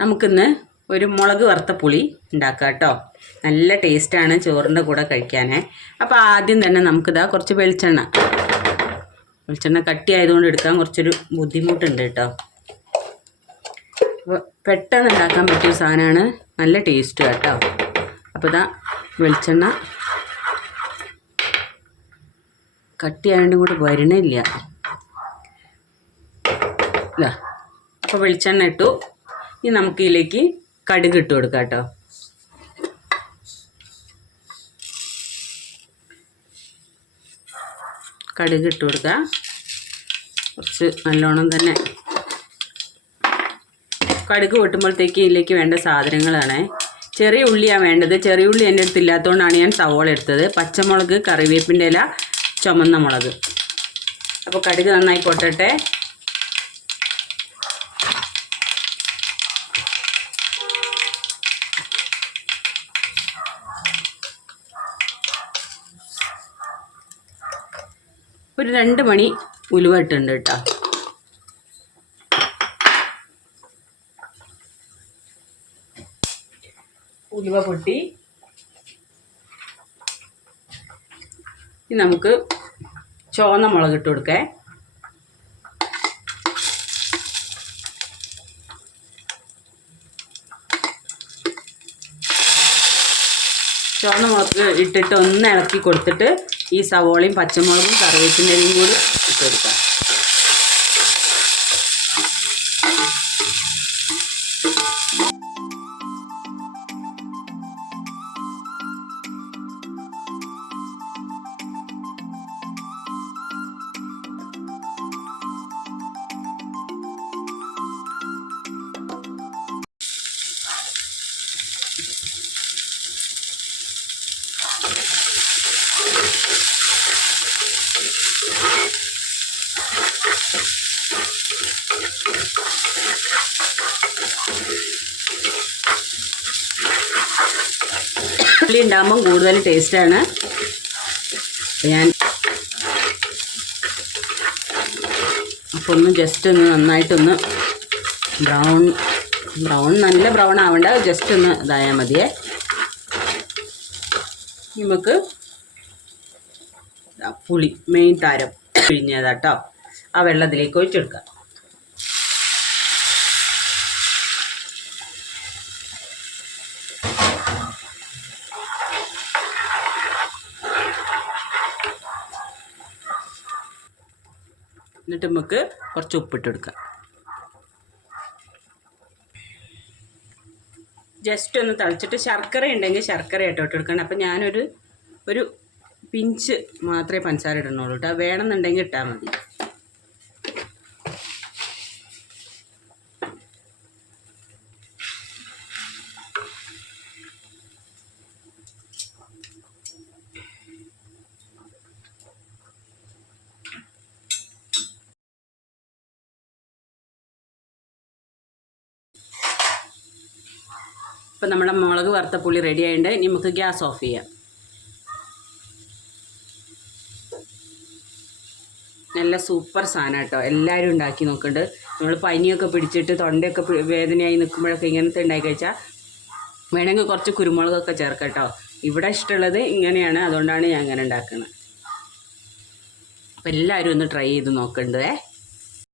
നമുക്കിന്ന് ഒരു മുളക് വറുത്ത പുളി ഉണ്ടാക്കുക കേട്ടോ. നല്ല ടേസ്റ്റാണ് ചോറിന്റെ കൂടെ കഴിക്കാനേ. അപ്പോൾ ആദ്യം തന്നെ നമുക്കിതാ കുറച്ച് വെളിച്ചെണ്ണ. വെളിച്ചെണ്ണ കട്ടിയായതുകൊണ്ട് എടുക്കാൻ കുറച്ചൊരു ബുദ്ധിമുട്ടുണ്ട് കേട്ടോ. അപ്പോൾ പെട്ടെന്ന് ഉണ്ടാക്കാൻ പറ്റിയ സാധനമാണ്. നല്ല ടേസ്റ്റ് കേട്ടോ. അപ്പോൾ ഇതാ വെളിച്ചെണ്ണ. കട്ടിയായതുകൊണ്ട് കൂടെ വരണില്ല അപ്പോൾ വെളിച്ചെണ്ണ ഇട്ടു. ഇനി നമുക്ക് ഇതിലേക്ക് കടുക് ഇട്ട് കൊടുക്കാം കേട്ടോ. കടുക് ഇട്ട് കൊടുക്കുക. കുറച്ച് നല്ലോണം തന്നെ. കടുക് പൊട്ടുമ്പോഴത്തേക്ക് ഇതിലേക്ക് വേണ്ട സാധനങ്ങളാണ്. ചെറിയ ഉള്ളിയാണ് വേണ്ടത്. ചെറിയ ഉള്ളി എന്റെ അടുത്ത് ഇല്ലാത്തതുകൊണ്ടാണ് ഞാൻ സവോള എടുത്തത്. പച്ചമുളക് കറിവേപ്പിന്റെ ഇല ചുമന്ന മുളക്. അപ്പോൾ കടുക് നന്നായി പൊട്ടട്ടെ. ഒരു രണ്ട് മണി ഉലുവ ഇട്ടുണ്ട് കേട്ടോ. ഉലുവ പൊട്ടി. നമുക്ക് ചുവന്ന മുളക് ഇട്ട് കൊടുക്കേ. ചുവന്ന മുളക് ഇട്ടിട്ട് ഒന്ന് ഇളക്കി കൊടുത്തിട്ട് ഈ സവോളയും പച്ചമുളകും കറിവേപ്പിന്റെയും കൂടി ഇട്ട് കൊടുക്കാം. ഉള്ളി ഉണ്ടാകുമ്പം കൂടുതൽ ടേസ്റ്റാണ് ഞാൻ അപ്പോൾ ഒന്ന് ജസ്റ്റ് ഒന്ന് നന്നായിട്ടൊന്ന് ബ്രൗൺ ബ്രൗൺ നല്ല ബ്രൗൺ ആവേണ്ട ജസ്റ്റ് ഒന്ന് ഇതായാൽ മതിയേ. നമുക്ക് പുളി മെയിൻ താരം പിഴിഞ്ഞതാട്ടോ. ആ വെള്ളത്തിലേക്ക് ഒഴിച്ചെടുക്കാം എന്നിട്ട് നമുക്ക് കുറച്ച് ഉപ്പിട്ടെടുക്കാം. ജസ്റ്റ് ഒന്ന് തളിച്ചിട്ട് ശർക്കര ഉണ്ടെങ്കിൽ ശർക്കര ഇട്ടോട്ടെടുക്കണം അപ്പം ഞാനൊരു ഒരു പിഞ്ച് മാത്രമേ പഞ്ചസാര ഇടണുള്ളൂ കേട്ടോ. വേണമെന്നുണ്ടെങ്കിൽ ഇട്ടാൽ മതി. ഇപ്പം നമ്മുടെ മുളക് വറുത്ത പുളി റെഡി ആയിട്ടുണ്ട്. ഇനി നമുക്ക് ഗ്യാസ് ഓഫ് ചെയ്യാം. നല്ല സൂപ്പർ സാധനം കേട്ടോ. എല്ലാവരും ഉണ്ടാക്കി നോക്കുന്നുണ്ട് നമ്മൾ പനിയൊക്കെ പിടിച്ചിട്ട് തൊണ്ടയൊക്കെ വേദനയായി നിൽക്കുമ്പോഴൊക്കെ ഇങ്ങനത്തെ ഉണ്ടാക്കി കഴിച്ചാൽ വേണമെങ്കിൽ കുറച്ച് കുരുമുളകൊക്കെ ചേർക്കാം കേട്ടോ. ഇവിടെ ഇഷ്ടമുള്ളത് ഇങ്ങനെയാണ്. അതുകൊണ്ടാണ് ഞാൻ അങ്ങനെ ഉണ്ടാക്കുന്നത് അപ്പം എല്ലാവരും ഒന്ന് ട്രൈ ചെയ്ത് നോക്കണ്ടേ?